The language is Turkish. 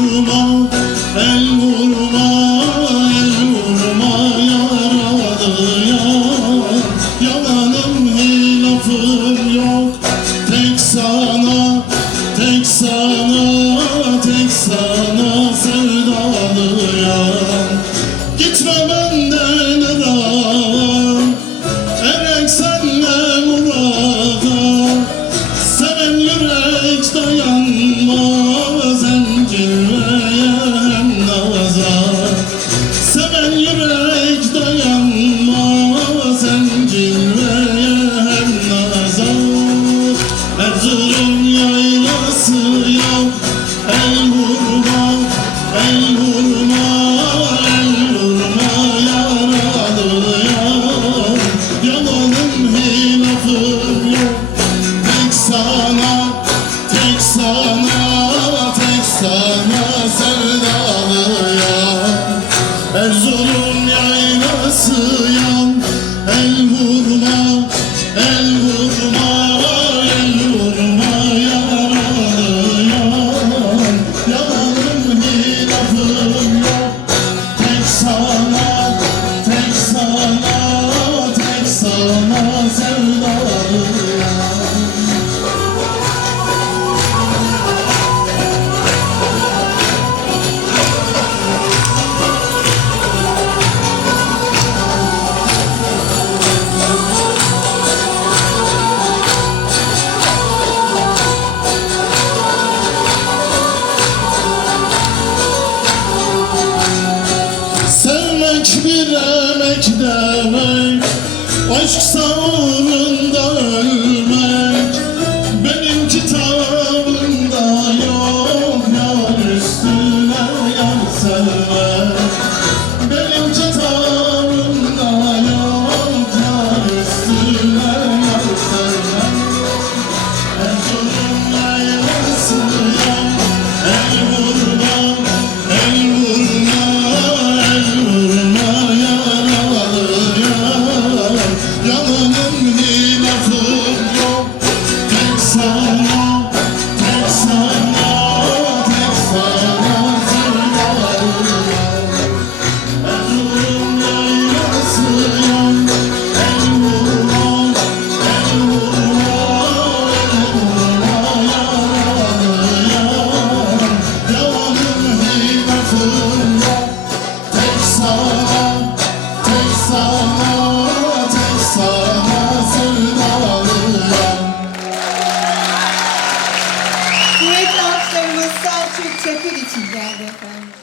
vurma, el vurma, el vurma yaralıya. Yalanım hilafım yok, tek sana, tek sana, tek sana sevdalıyam. Gitme benden ırak, erek senle murada. Seven yürek dayanmaz hem cilveye hem naza. Seven yürek dayanmaz hem cilveye hem naza. Erzurum yaylası yok, el vurma, el vurma, el vurma yaralıya. Yalanım hilafım yok, tek sana, tek sana, tek sana sevdalıyam. Erzurum yaylasıyam, el vurma, el vurma, el vurma yaralıyam. Yalanım hilafım yok, tek sana, tek sana, tek sana sevdalıyam. Sevmek bir emek demek, aşksa uğrunda ölmek. Benim kitabımda yok yar üstüne yar sevmek. Benim kitabımda yok yar üstüne yar sevmek. Erzurum yaylasıyam, el vurma, el vurma, el vurma yaralıya. Yalanım hilafım yok, tek sana, tek sana, tek sana sevdalıyam. Erzurum yaylasıyam, el vurma, el vurma, el vurma yaralıya. Yalanım hilafım yok, tek sana, tek sana, tek sana sevdalıyam. Kuvvetli alkışlarımız Selçuk Çakır için geldi efendim.